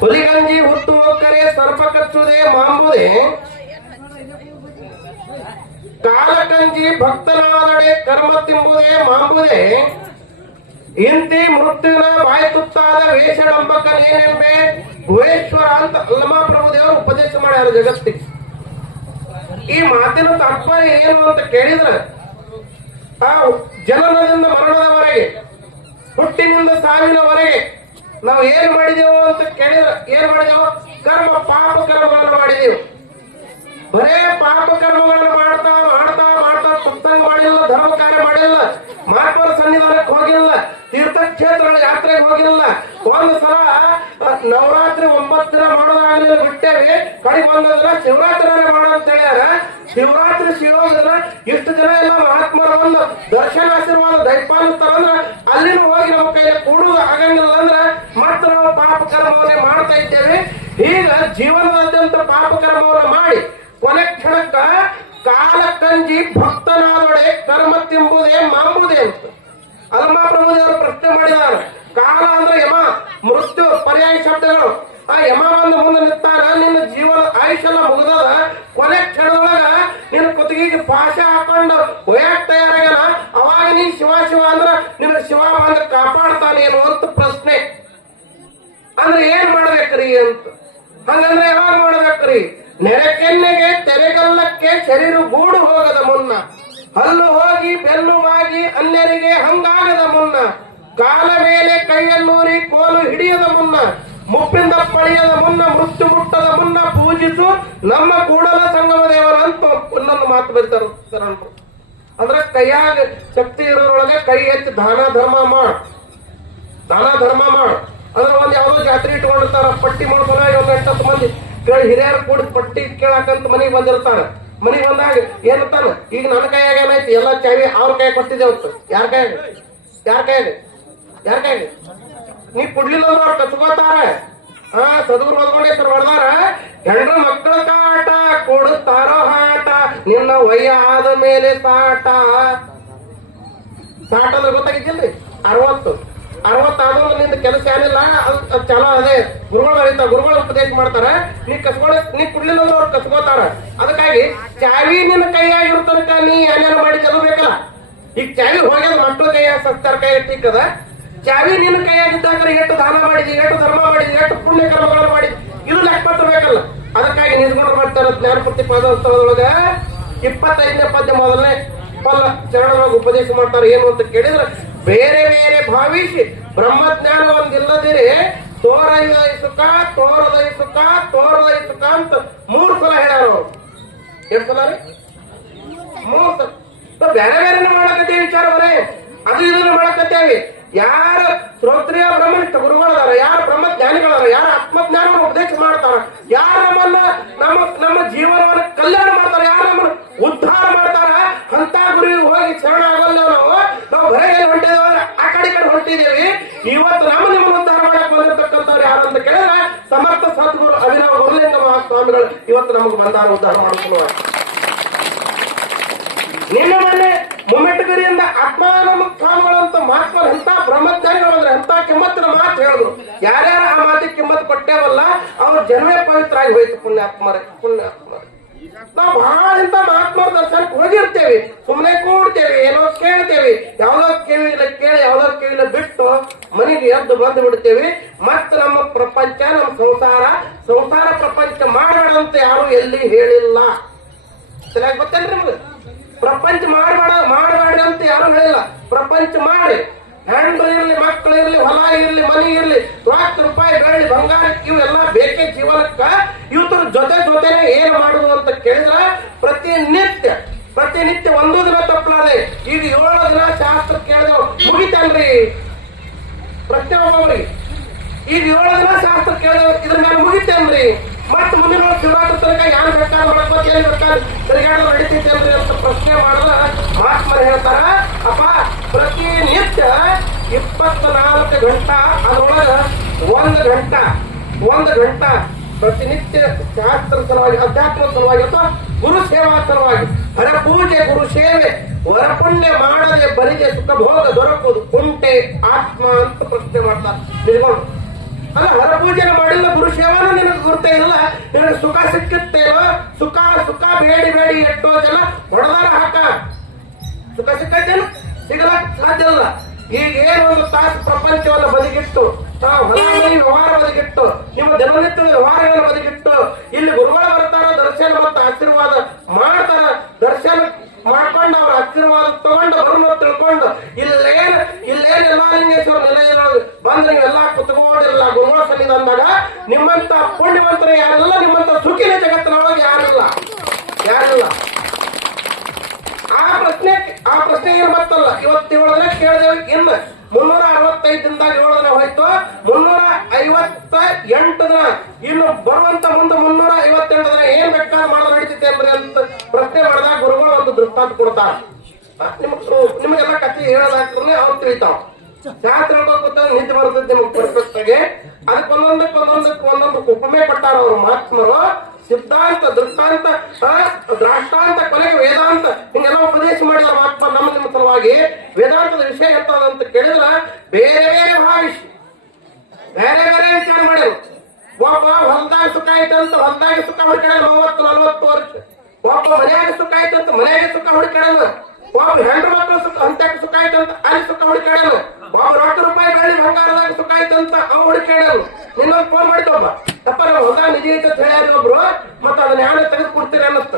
ಹುಲಿಗಂಜಿ ಹುಟ್ಟು ಹೋಕ್ಕರೆ ಸರ್ಪ ಕಚ್ಚುವುದೇ ಮಾಂಬುದೆ ಕಾಲಕಂಜಿ ಭಕ್ತನಾದಡೆ ಕರ್ಮ ತಿಂಬುದೇ ಮಾಂಬುದೆ ಇಂತಿ ಮೃತ್ಯುವಿನ ಬಾಯಿ ತುತ್ತಾದ ವೇಷಡಂಬಕನೇನೆಂಬೆ ಗುಹೇಶ್ವರ ಅಂತ ಅಲ್ಲಮಪ್ರಭು ದೇವರು ಉಪದೇಶ ಮಾಡ್ಯಾರ ಜಗತ್ತಿಗೆ. ಈ ಮಾತಿನ ತಾತ್ಪರ್ಯ ಏನು ಅಂತ ಕೇಳಿದ್ರೆ ಆ ಜನನದಿಂದ ಮರಣದವರೆಗೆ ಹುಟ್ಟಿನಿಂದ ಸಾವಿನವರೆಗೆ ನಾವು ಏನ್ ಮಾಡಿದೆವು ಅಂತ ಕೇಳಿದ್ರೆ ಏನ್ ಮಾಡಿದೆವು? ಕರ್ಮ ಪಾಪ ಕರ್ಮಗಳನ್ನು ಮಾಡಿದೆವು. ಬರೇ ಪಾಪ ಕರ್ಮಗಳನ್ನು ಮಾಡ್ತಾ ಮಾಡ್ತಾ ಮಾಡ್ತಾ ಸತ್ಸಂಗ ಮಾಡಿಲ್ಲ, ಧರ್ಮ ಕಾರ್ಯ ಮಾಡಿಲ್ಲ, ಮಹಾತ್ಮರ ಸನ್ನಿಧಾನಕ್ಕೆ ಹೋಗಿಲ್ಲ, ತೀರ್ಥಕ್ಷೇತ್ರಗಳ ಯಾತ್ರೆಗೆ ಹೋಗಿಲ್ಲ. ಒಂದು ಸಲ ನವರಾತ್ರಿ 9 ದಿನ ಮಾಡೋದಾಗಲಿಲ್ಲ, ಬಿಟ್ಟೇವಿ. ಕಡೆಗೆ ಒಂದು ದಿನ ಶಿವರಾತ್ರಿ ಮಾಡೋ ಅಂತ ಹೇಳ್ಯಾರ. ಶಿವರಾತ್ರಿ ಶಿವೋದಿನ ಇಷ್ಟು ಜನ ಎಲ್ಲ ಮಹಾತ್ಮರ ಒಂದು ದರ್ಶನ ಆಶೀರ್ವಾದ ದಯಪಾಲಿಸ್ತಾರಂದ್ರ ಅಲ್ಲಿನೂ ಹೋಗಿ ನಮ್ಮ ಕೈಯಲ್ಲಿ ಕೂಡುವುದು ಆಗಂಗಿಲ್ಲ ಅಂದ್ರೆ ಮತ್ತೆ ನಾವು ಪಾಪ ಕರ್ಮವನ್ನೇ ಮಾಡ್ತಾ ಇದ್ದೇವೆ. ಈಗ ಜೀವನದಾದ್ಯಂತ ಪಾಪ ಕರ್ಮವನ್ನು ಮಾಡಿ ಕೊನೆ ಕ್ಷಣಕ್ಕ ಕಾಲಕಂಜಿ ಭಕ್ತನಾದೊಡೆ ಕರ್ಮ ತಿಂಬುದೇ ಮಾಂಬುದೇ ಅಂತ ಅಲ್ಲಮಪ್ರಭು ದೇವರು ಪ್ರಶ್ನೆ ಮಾಡಿದಾರ. ಕಾಲ ಅಂದ್ರೆ ಯಮ, ಮೃತ್ಯು ಪರ್ಯಾಯ ಶಬ್ದಗಳು. ಆ ಯಮ ಬಂದು ಮುಂದೆ ನಿಂತಾರ, ನಿನ್ನ ಜೀವನ ಆಯುಷೆಲ್ಲ ಮುಗಿದದ, ಕೊನೆ ಕ್ಷಣದೊಳಗ ನಿನ್ನ ಕುತ್ತಿಗೆಗೆ ಪಾಶೆ ಹಾಕೊಂಡು ಒಯ್ಯಾಕ್ ತಯಾರಾಗ್ಯಾನ. ಅವಾಗ ನೀ ಶಿವ ಶಿವ ಅಂದ್ರ ನಿನ್ನ ಶಿವ ಬಂದು ಕಾಪಾಡ್ತಾನೆ ಅನ್ನುವಂತ ಪ್ರಶ್ನೆ. ಅಂದ್ರೆ ಏನ್ ಮಾಡ್ಬೇಕ್ರಿ ಅಂತ. ಹಂಗಂದ್ರೆ ಯಾವಾಗ ಮಾಡ್ಬೇಕ್ರಿ? ನೆರೆಕೆನ್ನೆಗೆ ತೆರೆಗಲ್ಲಕ್ಕೆ ಶರೀರ ಗೂಡು ಹೋಗದ ಮುನ್ನ, ಹಲ್ಲು ಹೋಗಿ ಬೆನ್ನು ಬಾಗಿ ಅನ್ಯರಿಗೆ ಹಂಗಾಗದ ಮುನ್ನ, ಕಾಲ ಮೇಲೆ ಕೈಯನ್ನೂರಿ ಕೋಲು ಹಿಡಿಯದ ಮುನ್ನ, ಮುಪ್ಪಿಂದ ಪಡೆಯದ ಮುನ್ನ, ಮೃತ್ಯು ಮುಟ್ಟದ ಮುನ್ನ ಪೂಜಿಸು ನಮ್ಮ ಕೂಡಲ ಸಂಗಮ ದೇವರ ಅಂತ ಇನ್ನೊಂದು ಮಾತು ಬರೀತಾರ. ಅಂದ್ರೆ ಕೈಯಾಗ ಶಕ್ತಿ ಇರೋದ್ರೊಳಗೆ ಕೈ ಎತ್ತಿ ದಾನ ಧರ್ಮ ಮಾಡು, ದಾನ ಧರ್ಮ ಮಾಡು. ಅಂದ್ರೆ ಒಂದ್ ಯಾವ್ದೋ ಜಾತ್ರೆ ಇಟ್ಕೊಂಡಿರ್ತಾರ, ಪಟ್ಟಿ ಮಾಡ್ಕೊಂಡ ಒಂದ್ 8 ಮಂದಿ ಹಿರಿಯರು ಕೂಡಿ ಪಟ್ಟಿ ಕೇಳಾಕಂತ ಮನೆಗೆ ಬಂದಿರ್ತಾರ. ಮನೆಗೆ ಬಂದಾಗ ಏನಂತಾನ, ಈಗ ನನ್ನ ಕೈಯಾಗ ಏನೈತಿ ಎಲ್ಲ ಚಾವಿ ಅವ್ರ ಕೈ ಕೊಟ್ಟಿದ್ದೇವತ್ತು. ಯಾರ ಕೈಯಾಗ ಯಾರ ಕೈಯಾಗ ಯಾರ ಕೈಯಾಗ ನೀ ಕೊಡ್ಲಿಲ್ಲ ಅಂದ್ರೆ ಅವ್ರು ಕಚ್ಕೋತಾರ. ಸದೂರ್ ಓದ್ಕೊಂಡೇಶ್ವರ ಹೊಡೆದಾರ. ಹೆಂಡ್ರ ಮಕ್ಕಳ ಕಾಟ ಕೊಡುತ್ತಾರೋ ಹಾಟ, ನಿನ್ನ ವಯ್ಯ ಆದ ಮೇಲೆ ಸಾಟ. ಸಾಟ ಅಂದ್ರೆ ಗೊತ್ತಾಗಿದ್ದಿಲ್ರಿ? 60 ಆದ್ರೂ ನಿಂದ ಕೆಲಸ ಏನಿಲ್ಲ, ಅದು ಚಲೋ ಅದೇ. ಗುರುಗಳು ಬರೀತಾರ, ಗುರುಗಳು ಉಪದೇಶ ಮಾಡ್ತಾರ. ನೀ ಕುಡ್ಲಿಲ್ಲ ಅಂದ್ರೆ ಅವ್ರು ಕಸ್ಕೋತಾರ. ಅದಕ್ಕಾಗಿ ಚಾವಿ ನಿನ್ನ ಕೈಯಾಗಿರೋ ತನಕ ನೀ ಏನೇನು ಮಾಡಿ ಚಲಬೇಕಲ್ಲ. ಈಗ ಚಾವಿ ಹೋಗ್ಯದ ಮಕ್ಕಳ ಕೈಯಾಗ ಸತ್ತಾರ ಕೈ ಇಟ್ಟಿಕ್ಕದ. ಚಾವಿ ನಿನ್ನ ಕೈಯಾಗಿದ್ದಾಗ ಎಷ್ಟು ದಾನ ಮಾಡಿದಿ, ಎಷ್ಟು ಧರ್ಮ ಮಾಡಿದಿ, ಎಷ್ಟು ಪುಣ್ಯ ಕರ್ಮಗಳನ್ನು ಮಾಡಿದಿ, ಇದು ಲೆಕ್ಕ ಪತ್ತಬೇಕಲ್ಲ. ಅದಕ್ಕಾಗಿ ನಿಜಗುಣ ಮಾಡ್ತಾರ ಜ್ಞಾನಪತಿ ಪಾದೋತ್ಸವದೊಳಗ 25ನೇ ಪದ್ಯ ಮೊದಲನೇ ಪಲ್ಲ ಚರಣವಾಗಿ ಉಪದೇಶ ಮಾಡ್ತಾರೆ. ಏನು ಅಂತ ಕೇಳಿದ್ರೆ, ಬೇರೆ ಬೇರೆ ಭಾವಿಸಿ ಬ್ರಹ್ಮಜ್ಞಾನ ಒಂದಿಲ್ಲದಿರೆ ತೋರದ ಸುಖ ತೋರದ ಸುಖ ತೋರದ ಸುಖ ಅಂತ 3 ಸಲ ಹೇಳ್ಯಾರ ಅವರು. ಎಷ್ಟು ಸಲ ರೀ? 3 ಸಲ. ಬೇರೆ ಬೇರೆನೇ ಮಾಡಕತ್ತೇವಿ ವಿಚಾರ, ಬರೇ ಅದು ಇದನ್ನ ಮಾಡಕತ್ತೇವಿ. ಯಾರು ಶ್ರೋತ್ರಿಯ ಬ್ರಹ್ಮನಿಷ್ಠ ಗುರುಗಳದಾರ, ಯಾರು ಬ್ರಹ್ಮಜ್ಞಾನಿಗಳದಾರ, ಯಾರು ಆತ್ಮಜ್ಞಾನವನ್ನು ಉಪದೇಶ ಮಾಡ್ತಾರ, ಯಾರು ನಮ್ಮ ಜೀವನವನ್ನು ಕಲ್ಯಾಣ ಮಾಡ್ತಾರ, ಯಾರು ನಮ್ಮನ್ನು ಉದ್ಧಾರ ಮಾಡ್ತಾರ, ಅಂತ ಗುರುವಿಗೆ ಹೋಗಿ ಶರಣ ಆಗಲ್ಲ. ನಾವು ಹೊರಗೆ ಹೊಂಟಿದೇವ, ಆ ಕಡೆ ಹೊಂಟಿದ್ದೇವೆ. ಇವತ್ತು ನಿಮ್ಮನ್ನು ಉದ್ಧಾರ ಮಾಡಕ್ ಬಂದಿರ್ತಕ್ಕಂಥವ್ರು ಯಾರು ಅಂತ ಕೇಳಿದ್ರೆ ಸಮರ್ಥ ಸದ್ಗುರು ಅಭಿನವ ಗುರುಲಿಂಗ ಮಹಾಸ್ವಾಮಿಗಳು ಇವತ್ತು ನಮಗೆ ಬಂದಾರ ಉದ್ಧಾರ ಮಾಡ್ಕೊಳ್ಳುವ. ನಿನ್ನೆ ಮೊನ್ನೆ ಮುಮ್ಮೆಟ್ಟುಗರಿಯಿಂದ ಆತ್ಮಾನಮ ಸ್ವಾಮಿಗಳಂತ ಮಹಾತ್ಮರು ಎಂತ ಬ್ರಹ್ಮಜ್ಞಾನಿಗಳು ಅಂದ್ರೆ ಎಂತ ಕಿಮ್ಮತ್ತಿನ ಮಾತು ಹೇಳಿದ್ರು. ಯಾರ್ಯಾರು ಆ ಮಾತಿಗೆ ಕಿಮ್ಮತ್ತು ಕೊಟ್ಟೇವಲ್ಲ ಅವ್ರ ಜನ್ಮೇ ಪವಿತ್ರ ಆಗಿ ಹೋಯ್ತು. ಪುಣ್ಯಾತ್ಮರೇ ಪುಣ್ಯಾತ್ಮರೇ. ನಾವು ಬಹಳ ಇಂತ ಮಹಾತ್ಮರ ದರ್ಶನಕ್ಕೆ ಹೋಗಿರ್ತೇವೆ, ಸುಮ್ಮನೆ ಕೂಡ್ತೇವೆ, ಏನೋ ಕೇಳ್ತೇವೆ, ಯಾವ್ದೋ ಕೇಳಿಲ್ಲ ಕೇಳಿ ಯಾವ್ದೋ ಕೇಳಿಲ್ಲ ಬಿಟ್ಟು ಮನೆಗೆ ಎದ್ದು ಬಂದು ಬಿಡ್ತೇವೆ. ಮತ್ತೆ ನಮ್ಮ ಪ್ರಪಂಚ, ನಮ್ಮ ಸಂಸಾರ ಪ್ರಪಂಚ ಮಾಡಬೇಡಂತ ಯಾರು ಎಲ್ಲಿ ಹೇಳಿಲ್ಲ. ಸರಿಯಾಗಿ ಗೊತ್ತೇನ್ರಿ ನಿಮ್ಗೆ? ಪ್ರಪಂಚ ಮಾಡಬೇಡ ಅಂತ ಯಾರು ಹೇಳಿಲ್ಲ. ಪ್ರಪಂಚ ಮಾಡಿ, ಹೆಣ್ಣು ಇರ್ಲಿ, ಮಕ್ಕಳು ಇರ್ಲಿ, ಹೊಲ ಇರ್ಲಿ, ಮನೆ ಇರ್ಲಿ, ಲಕ್ಷ ರೂಪಾಯಿ ಬೆಳ್ಳಿ ಬಂಗಾರ ಇವೆಲ್ಲ ಬೇಕೇ ಜೀವನಕ್ಕ. ಇವತ್ತರ ಜೊತೆನೆ ಏನು ಮಾಡುದು ಅಂತ ಕೇಳಿದ್ರೆ ಪ್ರತಿನಿತ್ಯ ಒಂದು ದಿನ ತಪ್ಪಲಾದೆ. ಈಗ 7 ದಿನ ಶಾಸ್ತ್ರ ಕೇಳಿದೆವು, ಮುಗಿತಲ್ರಿ ಪ್ರಶ್ನೆ ಒಬ್ಬೊಬ್ರಿಗೆ. ಈಗ 7 ದಿನ ಶಾಸ್ತ್ರ ಕೇಳಿದೆವು, ಇದ್ರ ಮೇಲೆ ಮುಗಿತೇನ್ರಿ? ಮತ್ತೆ ಮುಂದಿನ ಶಿವರಾತ್ರಿ ತನಕ ಯಾರು ಬೇಕಾದ್ರೆ ಮಾಡ್ಬೇಕು, ಏನ್ ಬೇಕಾದ್ರೆ ತಿರುಗಾಡಲು ನಡೀತೈತೇನ್ರಿ ಅಂತ ಪ್ರಶ್ನೆ ಮಾಡಿದ್ರೆ ಮಹಾತ್ಮರು ಹೇಳ್ತಾರ, ಅಪ್ಪ ಪ್ರತಿನಿತ್ಯ 24 ಗಂಟೆ ಅದರೊಳಗ 1 ಗಂಟೆ ಪ್ರತಿನಿತ್ಯ ಶಾಸ್ತ್ರ ಸಲುವಾಗಿ, ಅಧ್ಯಾತ್ಮ ಸಲುವಾಗಿ ಅಥವಾ ಗುರು ಸೇವಾ ಸಲುವಾಗಿ, ಹರ ಪೂಜೆ, ಗುರು ಸೇವೆ, ವರಪುಣ್ಯ ಮಾಡದೆ ಬರಿಗೆ ಸುಖ ಭೋಗ ದೊರಕುವುದು ಕುಂಟೆ ಆತ್ಮ ಅಂತ ಪ್ರಶ್ನೆ ಮಾಡ್ತಾರೆ. ಅಲ್ಲ ಹರಪೂಜೆ ಮಾಡಿಲ್ಲ ಗುರು ಸೇವಾನ ನಿನಗೆ ಗುರುತೇ ಇಲ್ಲ. ನಿನಗೆ ಸುಖ ಸಿಕ್ಕತ್ತೇನೋ? ಸುಖ ಸುಖ ಬೇಡಿ ಬೇಡಿ ಎಷ್ಟೋ ಜನ ಹೊಡೆದಾರ ಹಾಕ. ಸುಖ ಸಿಕ್ಕತ್ತೇನು? ಸಿಗಲಕ್ ಸಾಧ್ಯ ಇಲ್ಲ. ಈಗ ಏನೊಂದು ತಾಸು ಪ್ರಪಂಚವನ್ನು ಬದಿಗಿಟ್ಟು, ಹೊಲ ಮನೆ ವ್ಯವಹಾರ ಬದಿಗಿಟ್ಟು, ನಿಮ್ಮ ದಿನನಿತ್ಯದ ವ್ಯವಹಾರಗಳನ್ನು ಬದಿಗಿಟ್ಟು ಇಲ್ಲಿ ಗುರುಗಳು ಬರ್ತಾರ, ದರ್ಶನ ಮತ್ತು ಆಶೀರ್ವಾದ ಮಾಡ್ತಾರ. ದರ್ಶನ ಮಾಡ್ಕೊಂಡು ಅವ್ರ ಆಶೀರ್ವಾದ ತಗೊಂಡು ಅವ್ರನ್ನ ತಿಳ್ಕೊಂಡು ಇಲ್ಲೇನ್ ಎಲ್ಲಾ ಲಿಂಗೇಶ್ವರ ನಿಲಯ ಬಂದು ನೀವೆಲ್ಲಾ ಕುತ್ಕೊಂಡಿರಲ್ಲ ಗುರುಗಳ ಸನ್ನಿಧಾನದಾಗ. ನಿಮ್ಮಂತ ಪುಣ್ಯವಂತರು ಯಾರಿಲ್ಲ, ನಿಮ್ಮಂತ ಸುಖಿನ ಜಗತ್ತಿನೊಳಗೆ ಯಾರಿಲ್ಲ. ಆ ಪ್ರಶ್ನೆ ಏನ್ ಬರ್ತಲ್ಲ, ಇವತ್ತು 7 ದಿನ ಕೇಳಿದೇವೆ. ಇನ್ನು 365 ದಿನದಾಗ 7 ದಿನ ಹೋಯ್ತು, 358 ದಿನ ಇನ್ನು ಬರುವಂತ ಮುಂದೆ 358 ದಿನ ಏನ್ ಬೇಕಾದ್ರೆ ಮಾಡೋದು ನಡೀತಿದೆ ಅಂದ್ರೆ ಅಂತ ಪ್ರಶ್ನೆ ಮಾಡಿದಾಗ ಗುರುಗಳು ಒಂದು ದೃಷ್ಟಾಂತ ಕೊಡ್ತಾರ. ನಿಮಗೆಲ್ಲ ಕಥೆ ಹೇಳೋದಾಗ್ತದೆ ಅವ್ರು ತಿಳಿತಾವ. ಶಾಸ್ತ್ರ ಹೇಳ್ಕೊತ ನಿಂತು ಬರ್ತದೆ ನಿಮ್ಗೆ ಪರ್ಫೆಕ್ಟ್ ಆಗಿ. ಅದಕ್ಕೆ ಒಂದೊಂದು ಉಪಮೆ ಕೊಟ್ಟಾರ ಅವ್ರು ಮಹಾತ್ಮರು. ಸಿದ್ಧಾಂತ, ದೃಷ್ಟಾಂತ, ದ್ರಾಷ್ಟಾಂತ, ಕೊನೆಗೆ ವೇದಾಂತ, ಹಿಂಗೆಲ್ಲ ಉಪದೇಶ ಮಾಡಿದ ಮಹಾತ್ಮ ನಿಮ್ಮ ಸಲುವಾಗಿ. ವೇದಾಂತದ ವಿಷಯ ಎಂತದಂತ ಕೇಳಿದ್ರ ಬೇರೆ ಬೇರೆ ಭಾವಿಸಿ ಬೇರೆ ಬೇರೆ ವಿಚಾರ ಮಾಡ್ಯಾರ. ಒಬ್ಬ ಹೊಲದಾಗ ಸುಖ ಆಯ್ತಂತ ಹೊಲದಾಗ ಸುಖ ಹುಡುಕಾಡ 30-40 ವರ್ಷ. ಒಬ್ಬ ಮನ್ಯಾಗ ಸುಖ ಆಯ್ತಂತ ಮನ್ಯಾಗ ಸುಖ ಹುಡುಕಾಡಲ್ಲ. ಒಬ್ಬ ಹೆಂಡ್ರು ಮಕ್ಕಳು ಸುಖ ಅಂತಕ್ಕೆ ಸುಖ ಆಯ್ತಂತ ಅಲ್ಲಿ ಸುಖ ಹುಡುಕಾಡಲ್ಲ. ಒಬ್ಬ ರೊಕ್ಕ ರೂಪಾಯಿ ಬೆಳ್ಳಿ ಬಂಗಾರದಾಗ ಸುಖ ಆಯ್ತಂತ ಅವ್ ಹುಡುಕಾಡಲ್ಲ. ನಿನ್ನೊಂದು ಫೋನ್ ಮಾಡಿದ್ದೊಬ್ಬ, ತಪ್ಪ ನಾವು ಹೊಸ ನಿಜ ಐತ ಹೇಳ್ಯಾರ ಒಬ್ರು, ಮತ್ತ ಅದನ್ನ ಯಾರು ತೆಗೆದು ಕೊಡ್ತೀರಿ ಅನ್ನತ್ತ.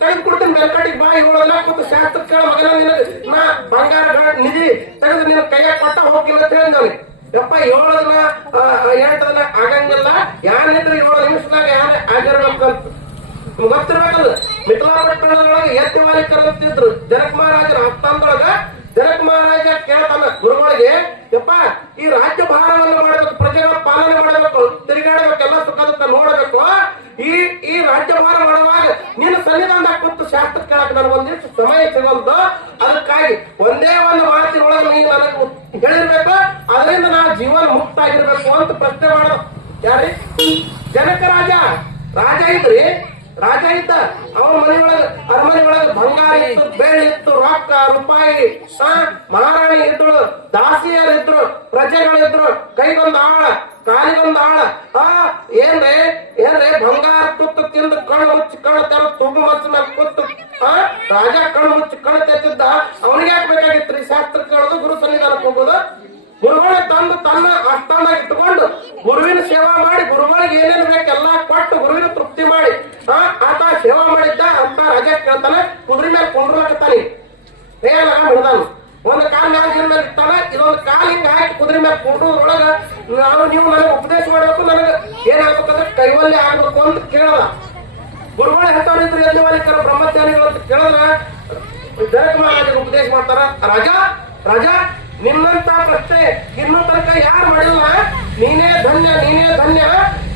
ತೆಗೆದು ಕೊಡ್ತೀನಿ ಬೆಲ್ಕಟ್ಟಿಗೆ ಬಾ, 7 ದಿನ ಕೂತು ಶಾಸ್ತ್ರ ಕೇಳ ಮಗನ, ನಿನಗೆ ನಾ ಬಂಗಾರ ನಿಧಿ ತೆಗೆದು ನಿನ್ನ ಕೈಯಾಗ ಕೊಟ್ಟ ಹೋಗಿಲ್ಲ ಅಂತ ಹೇಳಿದವನಿ. ಯಪ್ಪ 7 ದಿನ 8 ದಿನ ಆಗಂಗಿಲ್ಲ. ಯಾರಿದ್ರೆ 7 ನಿಮಿಷದಾಗ ಯಾರೇ ಆಗಿರ್ಬೇಕಂತ ಗೊತ್ತಿರ್ಬೇಕಲ್ಲ. ಮಿಥಿಲಾಪಟ್ಟಣದೊಳಗೆ ಎತ್ತಿ ಮಾಲೀಕರಂತಿದ್ರು ಜನಕ ಮಹಾರಾಜರ ಆಸ್ಥಾನದೊಳಗ. ಜನಕ ಮಹಾರಾಜ ಕೇಳ್ತಾನ ಗುರುಗಳಿಗೆ, ಯಪ್ಪ ಈ ರಾಜ್ಯ ಭಾರವನ್ನು ಮಾಡಬೇಕು, ಪ್ರಜೆಗಳ ಪಾಲನೆ ಮಾಡಬೇಕು, ತಿರುಗಾಡಬೇಕು, ಎಲ್ಲ ಸುಖ ದುಃಖ ನೋಡಬೇಕು. ಈ ರಾಜ್ಯ ಭಾರ ಮಾಡುವಾಗ ನೀನು ಸನ್ನಿಧಾನದಾಗ ಕೂತು ಶಾಸ್ತ್ರ ಕೇಳಕ್ಕೆ ನನಗೆ ಒಂದಿಷ್ಟು ಸಮಯ ಸಿಗಲ್ದು. ಅದಕ್ಕಾಗಿ ಒಂದೇ ಒಂದು ಮಾತಿನೊಳಗೆ ನೀನು ನನಗೆ ಹೇಳಿರ್ಬೇಕು, ಅದರಿಂದ ನಾನು ಜೀವನ ಮುಕ್ತ ಆಗಿರ್ಬೇಕು ಅಂತ ಪ್ರಶ್ನೆ ಮಾಡ. ಯಾರಿ? ಜನಕ ರಾಜ ಇದ್ರಿ. ರಾಜ ಇದ್ದ. ಅವನ ಮನೆಯೊಳಗೆ ಅರಮನೆ ಒಳಗೆ ಬಂಗಾರ ಇತ್ತು, ಬೆಳ್ಳಿ ಇತ್ತು, ರೊಕ್ಕ ರೂಪಾಯಿ, ಮಹಾರಾಣಿ ಇದ್ರು, ದಾಸಿಯರಿದ್ರು, ಪ್ರಜೆಗಳಿದ್ರು, ಕೈಗೊಂದು ಆಳ ಕಾಲಿಗೊಂದು ಆಳ. ಏನ್ರೇ ಬಂಗಾರ ತುತ್ತು ತಿಂದು ಕಣ್ಣು ಮುಚ್ಚಿ ಕಣ್ಣು ತರ ತುಂಬು ಮಚ್ಚ ಮೇಲೆ ಕೂತು ರಾಜ ಕಣ್ಣು ಮುಚ್ಚಿ ಕಣ್ಣು ತೆತ್ತಿದ್ದ. ಅವನಿಗೆ ಯಾಕೆ ಬೇಕಾಗಿತ್ತು ಶಾಸ್ತ್ರ ಕೇಳೋದು, ಗುರು ಸನ್ನಿಧಾನಕ್ಕೆ ಹೋಗೋದು? ಗುರುಗಳ ತಂದು ತನ್ನ ಆಸ್ಥಾನದಾಗ ಇಟ್ಟುಕೊಂಡು ಗುರುವಿನ ಸೇವಾ ಮಾಡಿ, ಗುರುಗಳಿಗೆ ಏನೇನು ಬೇಕೆಲ್ಲ ಕೊಟ್ಟು ಗುರುವಿನ ತೃಪ್ತಿ ಮಾಡಿ ಆತ ಸೇವಾ ಮಾಡಿದ್ದ ಅಂತ ರಾಜ ಕೇಳ್ತಾನೆ. ಕುದುರೆ ಮೇಲೆ ಕೊಂಡ್ರಲಾಕತ್ತಾನೆ. ಹಿಡ್ದಾನು. ಒಂದು ಕಾಲ್ ಮ್ಯಾಲ ಮೇಲೆ ಇರ್ತಾನ, ಇದೊಂದು ಕಾಲ್ ಹಿಂಗ ಹಾಕಿ ಕುದುರೆ ಮೇಲೆ ಕೊಂಡ್ರೊಳಗ ನೀವು ನನಗೆ ಉಪದೇಶ ಮಾಡ್ಬೇಕು, ನನಗೆ ಏನಾಗ್ಬೇಕಂದ್ರೆ ಕೈವಲ್ಯ ಆಗ್ಬೇಕು ಅಂತ ಕೇಳದ. ಗುರುಗಳು ಹೆಸರಿದ್ರು ಎಲ್ಲಿ ಮಾಲೀಕರ ಬ್ರಹ್ಮಚಾರಿಗಳು ಅಂತ ಕೇಳಿದ್ರ ಜನಕ ಮಹಾರಾಜಗೆ ಉಪದೇಶ ಮಾಡ್ತಾರ. ರಾಜ ನಿನ್ನಂತ ಪ್ರಶ್ನೆ ಇನ್ನೂ ತನಕ ಯಾರು ಮಾಡಿಲ್ಲ. ನೀನೇ ಧನ್ಯ.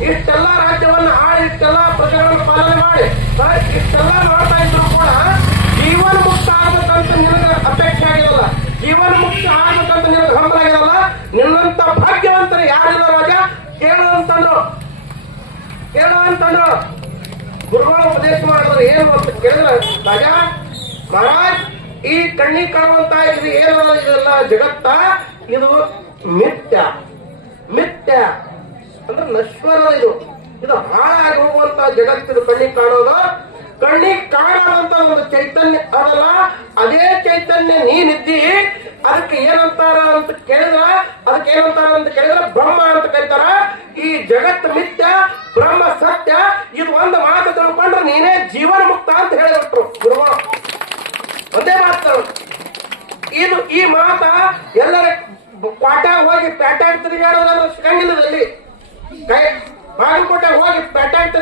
ಇಷ್ಟೆಲ್ಲ ರಾಜ್ಯವನ್ನ ಆಳಿ, ಇಷ್ಟೆಲ್ಲ ಪ್ರಜೆಗಳನ್ನು ಪಾಲನೆ ಮಾಡಿ, ಇಷ್ಟೆಲ್ಲ ಮಾಡ್ತಾ ಇದ್ರು ಕೂಡ ಜೀವನ ಮುಕ್ತ ಆಗ್ಬೇಕಂತ ನಿನಗೆ ಅಪೇಕ್ಷೆ ಆಗಿರಲ್ಲ, ಜೀವನ ಮುಕ್ತ ಆಗ್ಬೇಕಂತ ನಿನಗೆ ಹಂಬಲ ಆಗಿರಲ್ಲ. ನಿನ್ನಂತ ಭಾಗ್ಯವಂತರು ಯಾರಿಲ್ಲ ರಾಜ. ಕೇಳುವಂತಂದ್ರು ಗುರುಗಳು ಉಪದೇಶ ಮಾಡಿದ್ರು ಏನು ಅಂತ ಕೇಳಿದ್ರೆ, ರಾಜ ಮಹಾರಾಜ್ ಈ ಕಣ್ಣಿಗೆ ಕಾಣುವಂತ ಇದು ಏನು ಇದೆಲ್ಲ ಜಗತ್ತ, ಇದು ಮಿಥ್ಯ ಅಂದ್ರೆ ನಶ್ವರ. ಇದು ಹಾಳಾಗಿ ಹೋಗುವಂತ ಜಗತ್ತಿದು ಕಣ್ಣಿಗೆ ಕಾಣೋದು. ಕಣ್ಣಿಗೆ ಕಾಣೋದಂತ ಒಂದು ಚೈತನ್ಯ ಅದಲ್ಲ, ಅದೇ ಚೈತನ್ಯ ನೀನಿದ್ದಿ. ಅದಕ್ಕೆ ಏನಂತಾರ ಅಂತ ಕೇಳಿದ್ರ ಬ್ರಹ್ಮ ಅಂತ ಕರೀತಾರ. ಈ ಜಗತ್ತು ಮಿಥ್ಯ, ಬ್ರಹ್ಮ ಸತ್ಯ. ಇದು ಒಂದು ಮಾತು ತಿಳ್ಕೊಂಡ್ರೆ ನೀನೇ ಜೀವನ ಮುಕ್ತ ಅಂತ ಹೇಳಿಬಿಟ್ರು ಗುರುಗಳು. ಒಂದೇ ಮಾತು. ಈ ಮಾತ ಎಲ್ಲರ ಕ್ವಾಟ ಹೋಗಿ ಪ್ಯಾಟ್ಯಾಗ ತಿರುಗಾಡೋದಾದ್ರೆ ಸಿಗಂಗಿಲ್ಲದಲ್ಲಿ. ಬಾಗಲಕೋಟೆ ಹೋಗಿ ಪ್ಯಾಟ್ಯಾಗ